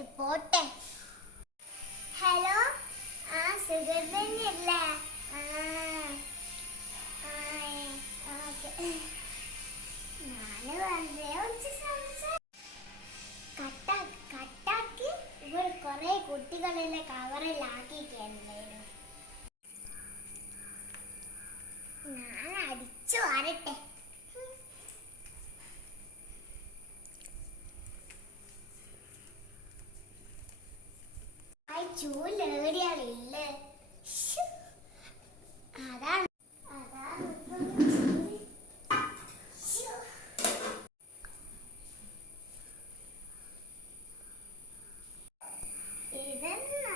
ഇത് പോട്ടെ. ഹലോ, സുഗന്ധല്ലേ? കട്ടാക്കി ഇവർ കുറെ കുട്ടികളെ കവറിലാക്കിയിട്ടുണ്ടായിരുന്നു. ഞാൻ അടിച്ചു വരട്ടെ. ചൂലേടിയാളില്ലേ? അതാണ് ഇതെന്നാ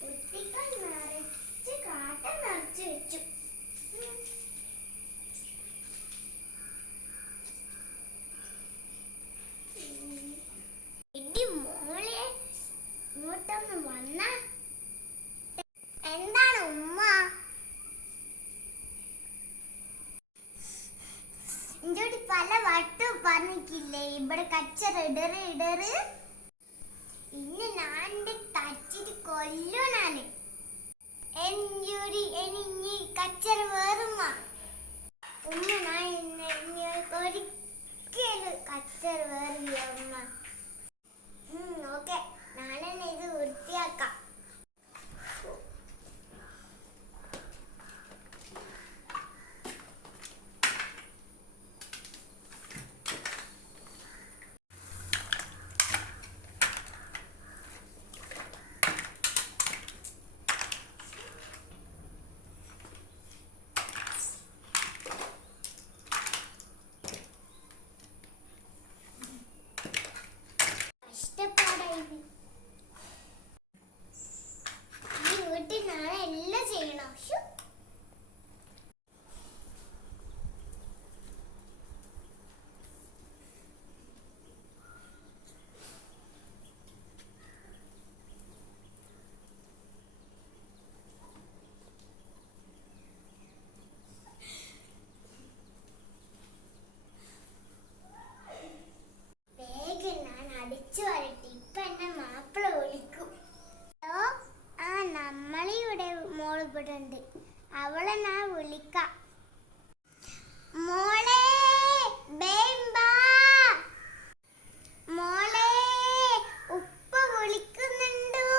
കുട്ടികൾ നിറച്ച് കാട്ട നിറച്ച് വെച്ചു. ഇടി മോളെ ഇങ്ങോട്ടൊന്ന് വന്ന. എന്താണ് ഉമ്മ? ഇഞ്ചോടി പല വട്ടം പറഞ്ഞില്ലേ ഇവിടെ കച്ചറ ഇടറ്. ഇന്ന് ഞാൻ തച്ചിട്ട് കൊല്ലു. നാന് ഇനി കച്ചറ വേറുമ്മ. ഉമ്മ ഞാൻ ഒരിക്കലും കച്ചറ വേറില്ല ഉമ്മ. ഓക്കെ, ഞാനെന്നെ ഇത് വൃത്തിയാക്കാം. അവളെ ഞാൻ വിളിക്കാം. മോളെ മോളെ ഉപ്പ വിളിക്കുന്നുണ്ടോ?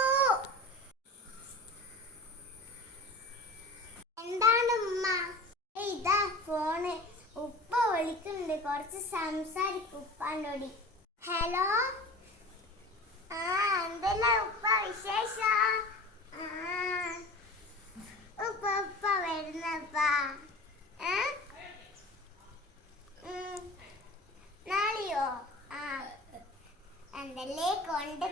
എന്താണ് ഉമ്മ? ഇതാ ഫോണ്. ഉപ്പ വിളിക്കുന്നുണ്ട്, കുറച്ച് സംസാരിക്കും ഉപ്പാനോടി. ഹലോ, എന്തെല്ലാം ഉപ്പ വിശേഷം? ഉപ്പ വരുന്നപ്പാ. നാളെയോ? എന്തല്ലേ കൊണ്ട്